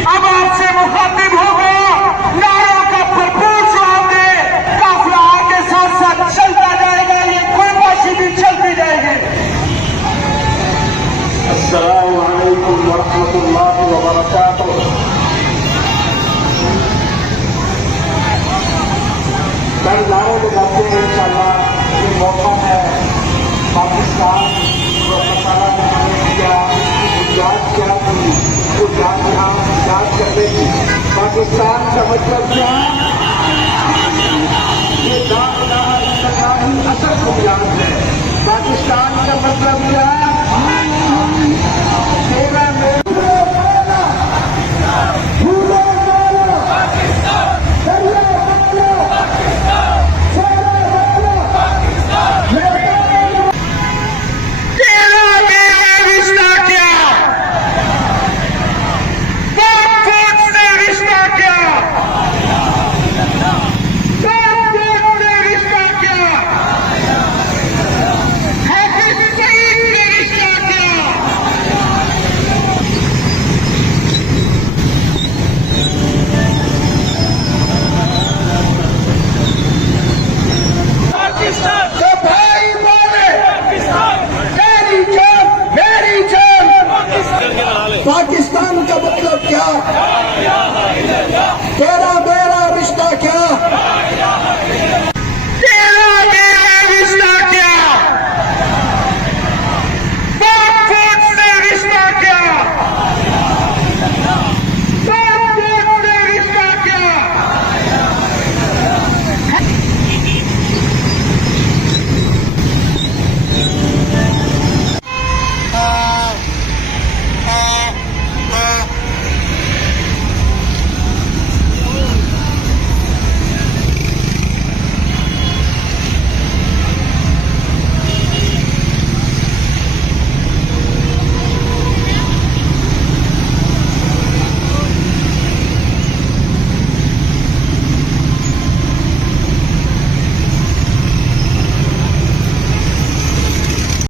अब आपसे मुखातिब होगा, नारों का भरपूर जवाब दे। काफिला आगे साथ साथ चलता जाएगा, ये खुलबाशी भी चलती जाएगी। अस्सलामु अलैकुम वरहमतुल्लाहि वबरकातुह। कई नारे लगाते हैं, इंशाअल्लाह ये मौका है। पाकिस्तान को मसाला बनाने किया, बुनियाद क्या थी, वो याद करने की। पाकिस्तान का मतलब क्या? ये ला इलाहा इल्लल्लाह ही असल बुनियाद है। पाकिस्तान का मतलब क्या? तेरा में पाकिस्तान का मतलब क्या?